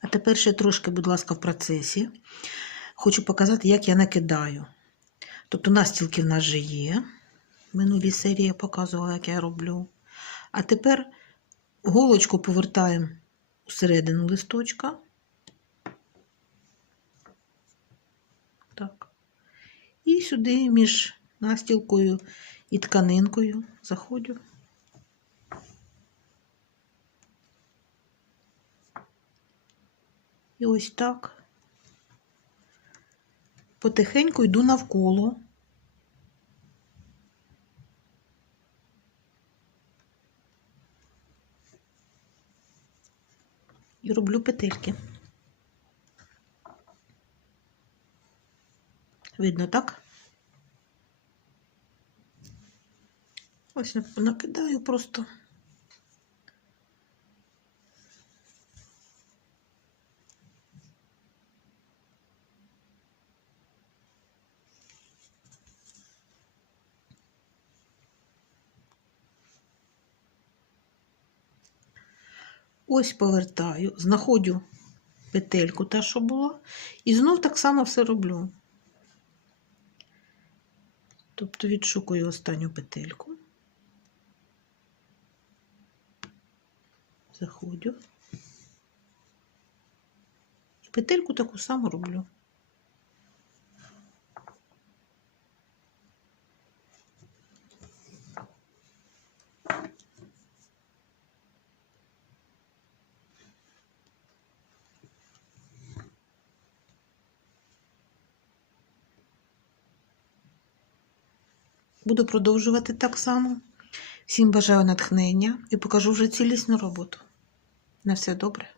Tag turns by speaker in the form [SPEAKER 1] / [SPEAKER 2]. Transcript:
[SPEAKER 1] А тепер ще трошки, будь ласка, в процесі. Хочу показати, як я накидаю. Тобто настілки в нас вже є. В минулій серії я показувала, як я роблю. А тепер голочку повертаємо всередину листочка. Так. І сюди між настілкою і тканинкою заходжу. І ось так. Потихеньку йду навколо. І роблю петельки. Видно, так? Ось накидаю просто. Ось повертаю, знаходжу петельку, та, що була, і знов так само все роблю. Тобто відшукую останню петельку, заходжу. І петельку таку саму роблю. Буду продовжувати так само. Всім бажаю натхнення і покажу вже цілісну роботу. На все добре.